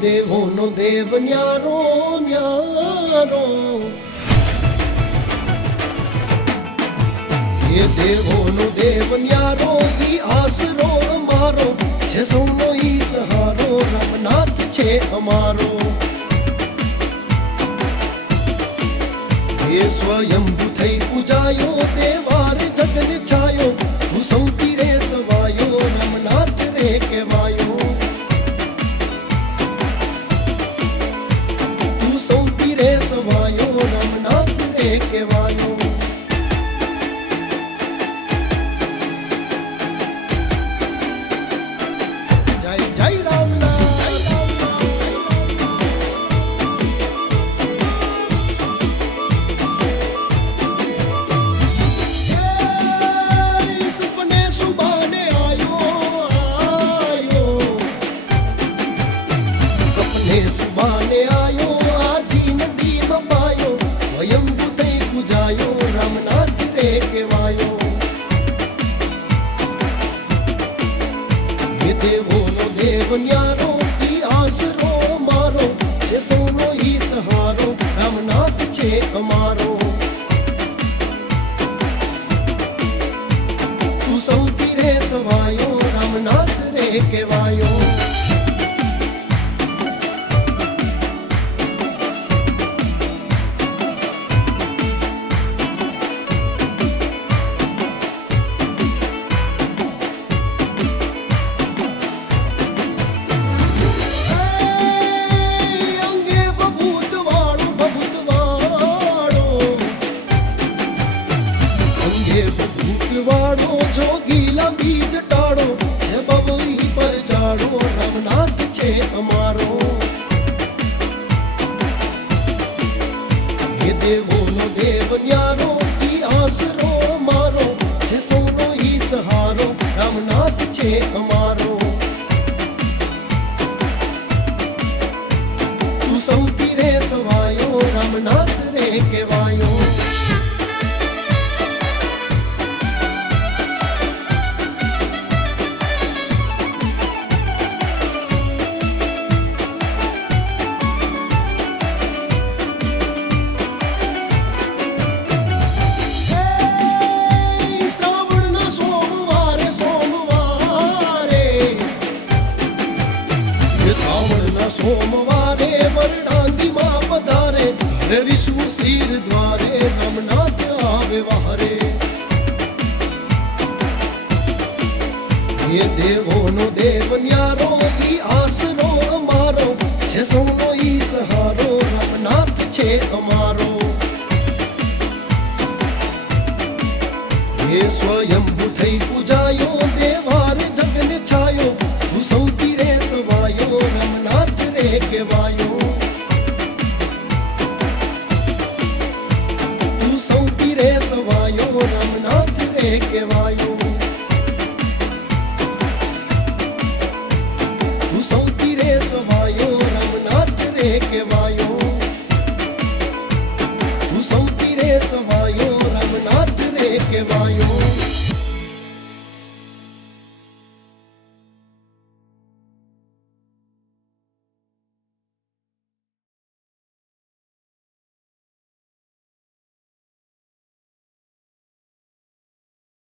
દેવોનો દેવ ન્યારો ન્યારો. એ દેવોનો દેવ ન્યારો, ઈ આસરો અમારો. છે સૌનો ઈ સહારો, રામનાથ છે અમારો. એ સ્વયંભુ થઈ પૂજાયો દેવાર જગને છાયો. હું સૌથી સવાયો રામનાથ રે કહેવાયો ન્યારો ઈ આસરો મારો છે સૌનો ઈ સહારો રામનાથ છે અમારો તું સૌથી રે સવાયો રામનાથ રે કહેવાયો બભૂત વાળો જોગીલા બીજ ટાળો, છે બબરી પર ચાડો રમનાથ છે અમારો. એ દેવોનો દેવ ન્યારો ઈ આશરો મારો, છે સૌનો ઈ સહારો રમનાથ છે અમારો. શ્રાવણના સોમવારે વરણાંગીમાં પધારે રે વિષ્ણુ શિર દ્વારે રામનાથ આવે વારે. એ દેવોનો દેવ થઈ પૂજાયો, દેવાર જગને છાયો સૌથી કહેવાયો તું સૌથી રે સવાયો રામનાથ રે કહેવાયો